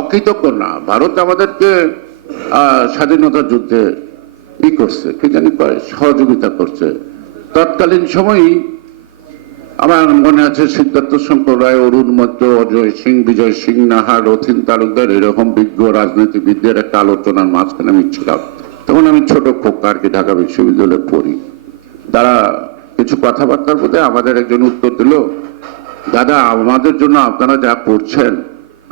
অকৃতজ্ঞ না। ভারত আমাদেরকে স্বাধীনতা যুদ্ধে ই করছে। কি জানি সহযোগিতা করছে। তৎকালীন সময়ই আমার মনে আছে সিদ্ধার্থ শঙ্কর রায়, অরুণ মধ্য অজয় সিং, বিজয় সিং নাহা রথিন তালুকদার, এরকম বিজ্ঞ রাজনীতিবিদদের একটা আলোচনার মাঝখানে আমি ছিলাম। তখন আমি ছোট খোকা আর কি ঢাকা বিশ্ববিদ্যালয়ে পড়ি। তারা কিছু কথাবার্তার মধ্যে আমাদের একজন উত্তর দিল, দাদা, আমাদের জন্য আপনারা যা করছেন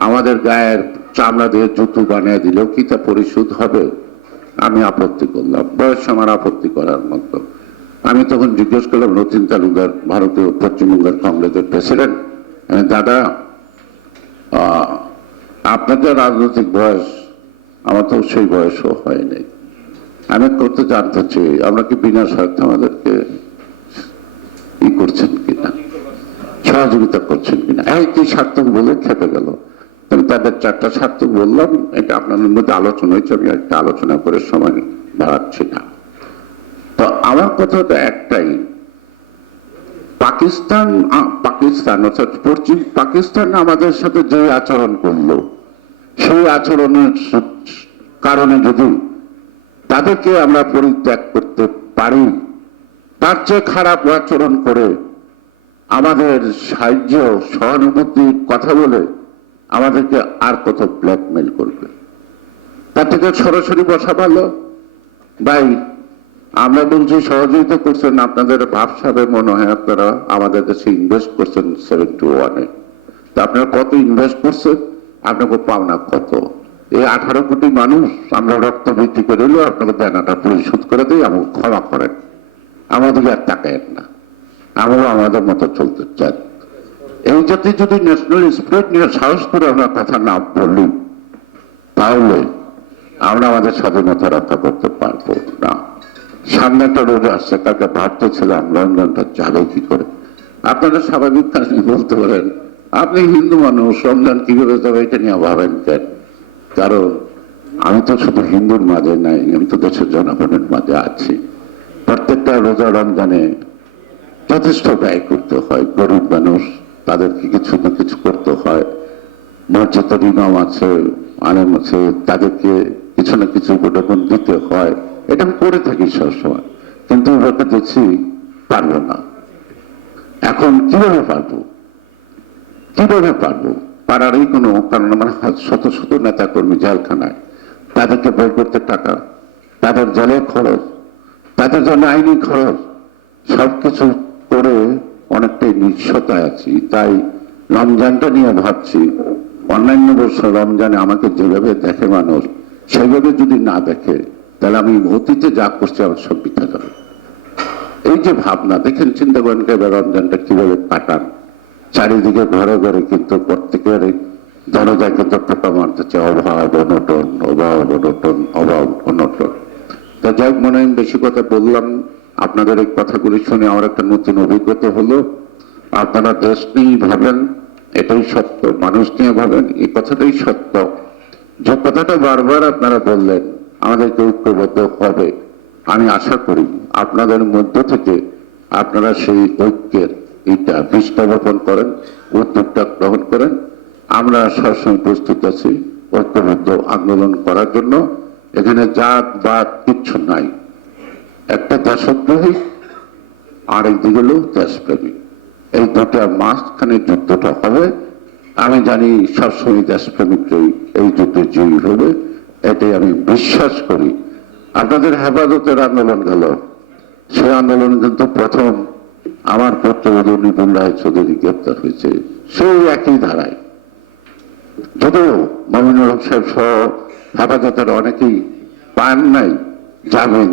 আমাদের গায়ের চামড়া দিয়ে জুতো বানিয়ে দিলেও কি তা পরিশোধ হবে? আমি আপত্তি করলাম। বয়স আমার আপত্তি করার মতো। আমি তখন জিজ্ঞেস করলাম রতিন তালুকদার ভারতীয় পশ্চিমবঙ্গের কংগ্রেসের প্রেসিডেন্ট? দাদা আহ, আপনাদের রাজনৈতিক বয়স আমার তো সেই বয়সও হয়নি আমি করতে জানতে চাই আমরা কি বিনা স্বার্থে আমাদেরকে ই করছেন কিনা? সহযোগিতা করছেন কিনা? এই কি সার্থক বলে খেপে গেল? আমি তাদের চারটা সার্থক বললাম, এটা আপনাদের মধ্যে আলোচনা হয়েছে, আমি একটা আলোচনা করে সময় বাড়াচ্ছি না। তো আমার কথাটা একটাই, পাকিস্তান পাকিস্তান অর্থাৎ পশ্চিম পাকিস্তান আমাদের সাথে যে আচরণ করল, সেই আচরণের কারণে যদি তাদেরকে আমরা পরিত্যাগ করতে পারি, তার চেয়ে খারাপ আচরণ করে আমাদের সাহায্য, সহানুভূতির কথা বলে আমাদেরকে আর কত ব্ল্যাকমেল করবে। তার থেকে সরাসরি বসা ভালো। ভাই, আমরা বলছি সহযোগিতা করছেন আপনাদের ভাবসাবে মনে হয় আপনারা আমাদের দেশে ইনভেস্ট করছেন সেভেন্টি ওয়ানে তা আপনারা কত ইনভেস্ট করছেন? আপনাকে পাওনা কত? এই আঠারো কোটি মানুষ আমরা রক্ত বৃদ্ধি করে হলেও আপনাকে দেনাটা পরিশোধ করে দিই, আমাকে ক্ষমা করেন। আমাদেরকে আর তাকায়েন না। আমরাও আমাদের মতো চলতে চাই। এই জাতি যদি ন্যাশনাল স্পিরিট নিয়ে সাহস করে আমরা কথা না বলি, তাহলে আমরা আমাদের স্বাধীনতা রক্ষা করতে পারব না। সামনে একটা রোজ আসছে, কালকে ভাবতেছিলাম রমজানটা যাবে কি করে। আপনারা স্বাভাবিক কারণে বলতে পারেন। আপনি হিন্দু মানুষ, রমজান কীভাবে যাবে এটা নিয়ে ভাবেন কেন? কারণ আমি তো শুধু হিন্দুর মাঝে নাই, আমি তো দেশের জনগণের মাঝে আছি। প্রত্যেকটা রোজা রমজানে যথেষ্ট ব্যয় করতে হয়, গরিব মানুষ। তাদেরকে কিছু না কিছু করতে হয়। মসজিদের ইমাম আছে, আলেম আছে, তাদেরকে কিছু না কিছু উপঢৌকন দিতে হয়। এটা আমি করে থাকি সবসময়। কিন্তু ওটা দেখছি পারব না। এখন কীভাবে পারব? কীভাবে পারব? পারারই কোনো কারণ আমার শত শত নেতা কর্মী জেলখানায়। তাদেরকে বই করতে টাকা, তাদের জলে খরচ, তাদের জন্য আইনি খরচ, সবকিছু করে অনেকটাই নিঃস্বতায় আছি, তাই রমজানটা নিয়ে ভাবছি। অন্যান্য বছর রমজানে আমাকে যেভাবে দেখে মানুষ, সেভাবে যদি না দেখে, তাহলে আমি অতীতে যা করছি আমার সব বিতা যাবে এই যে ভাবনা, দেখেন চিন্তা করেন এবার রমজানটা কীভাবে কাটান। চারিদিকে ঘরে ঘরে কিন্তু প্রত্যেকের দরজায় কিন্তু টোকা মারতেছে অভাব, অনটন অভাব অনটন অভাব, অনটন। তা যাই মনে হয় বেশি কথা বললাম আপনাদের এই কথাগুলি শুনে আমার একটা নতুন অভিজ্ঞতা হলো। আপনারা দেশ নিয়েই ভাবেন, এটাই সত্য। মানুষ নিয়ে ভাবেন, এই কথাটাই সত্য। যে কথাটা বারবার আপনারা বললেন আমাদেরকে ঐক্যবদ্ধ হবে। আমি আশা করি আপনাদের মধ্য থেকে আপনারা সেই ঐক্যের এইটা বীজটা করেন, উদ্যোগটা গ্রহণ করেন। আমরা সবসময় প্রস্তুত আছি ঐক্যবদ্ধ আন্দোলন করার জন্য। এখানে জাত বাদ কিচ্ছু নাই। একটা দেশদ্রোহী আর একদিকে হলো দেশপ্রেমী এই দুটা মাঝখানে যুদ্ধটা হবে। আমি জানি সবসময় দেশপ্রেমিকরাই এই যুদ্ধে জয়ী হবে। এটাই আমি বিশ্বাস করি। আপনাদের হেফাজতের আন্দোলন গেল। সে আন্দোলন কিন্তু প্রথম আমার পুত্রবধূ নিপুণ রায় চৌধুরী গ্রেপ্তার হয়েছে। সেই একই ধারায়। যদিও মমিনুল হক সাহেব সহ হেফাজতের অনেকেই পান নাই জামিন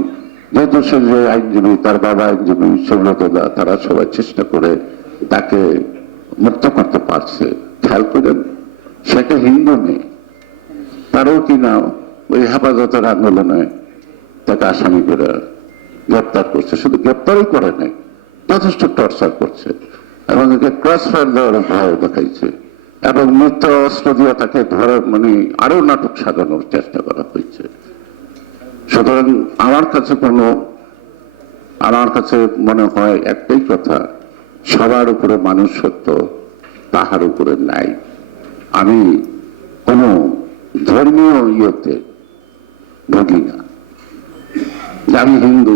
যেহেতু সে যে আইনজীবী, তার বাবা আইনজীবী সুব্রতদা তারা সবাই চেষ্টা করে তাকে মুক্ত করতে পারছে। খেয়াল করেন সেটা হিন্দু নেই তারও কিনা ওই হেফাজতের আন্দোলনে তাকে আসামি করে গ্রেপ্তার করছে। শুধু গ্রেপ্তারই করে নাই, যথেষ্ট টর্চার করছে এবং একে ক্রস ফায়ার দেওয়ার ভয় দেখাইছে এবং মিথ্যা অস্ত্র দিয়ে তাকে ধরে মানে আরও নাটক সাজানোর চেষ্টা করা হয়েছে। সুতরাং আমার কাছে কোনো আমার কাছে মনে হয় একটাই কথা, সবার উপরে মানুষ সত্য, তাহার উপরে নাই। আমি কোনো ধর্মীয় ইয়েতে ভুগি না। আমি হিন্দু,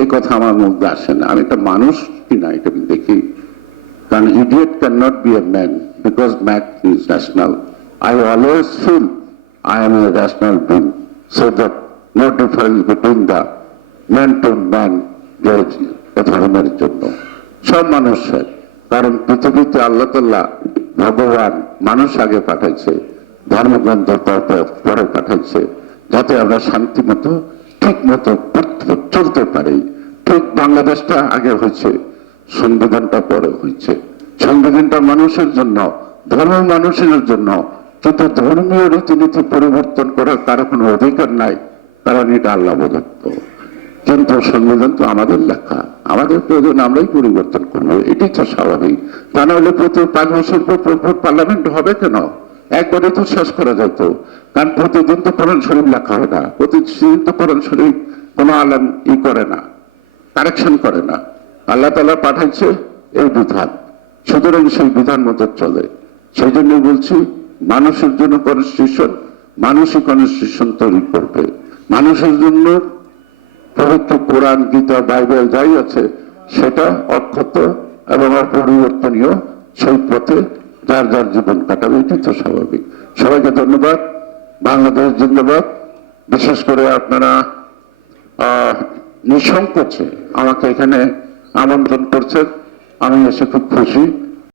এই কথা আমার মধ্যে আসে না। আমি একটা মানুষ কিনা এটা আমি দেখি। কারণ idiot can not be a man because mac is national I always feel I am a national being so that the man to man ধর্মের জন্য সব মানুষের কারণ পৃথিবীতে আল্লাহ তাল্লাহ ভগবান মানুষ আগে পাঠাইছে, ধর্মগ্রন্থ পরে পাঠাইছে, যাতে আমরা শান্তি মতো, ঠিক মতো চলতে পারি। ঠিক বাংলাদেশটা আগে হয়েছে, সংবিধানটা পরে হয়েছে। সংবিধানটা মানুষের জন্য, ধর্ম মানুষের জন্য কিন্তু ধর্মীয় রীতিনীতি পরিবর্তন করার কারও কোনো অধিকার নাই। কারণ এটা আল্লাহ প্রদত্ত। কিন্তু সংবিধান তো আমাদের লেখা। আমাদের প্রয়োজন, আমরাই পরিবর্তন করব। এটাই তো স্বাভাবিক। তা নাহলে প্রতি পাঁচ বছর পর পর পর পার্লামেন্ট হবে কেন? একবারে তো শেষ করা যেত। কারণ প্রতিদিন তো কোরআন শরীফ লেখা হয় না। প্রতিদিন তো কোরআন শরীফ কোনো আলাম ই করে না কারেকশন করে না। আল্লাহ তালা পাঠাইছে, এই বিধান। সুতরাং সেই বিধান মতো চলে। সেই জন্য বলছি, মানুষের জন্য কনস্টিটিউশন মানুষই কনস্টিটিউশন তৈরি করবে। মানুষের জন্য পবিত্র কোরআন, গীতা, বাইবেল যাই আছে, সেটা অক্ষত এবং অপরিবর্তনীয় সেই পথে যার যার জীবন কাটাবে, এটাই তো স্বাভাবিক। সবাইকে ধন্যবাদ। বাংলাদেশ জিন্দাবাদ। বিশেষ করে আপনারা নিঃসংকোচে আমাকে এখানে আমন্ত্রণ করছেন। আমি এসে খুব খুশি।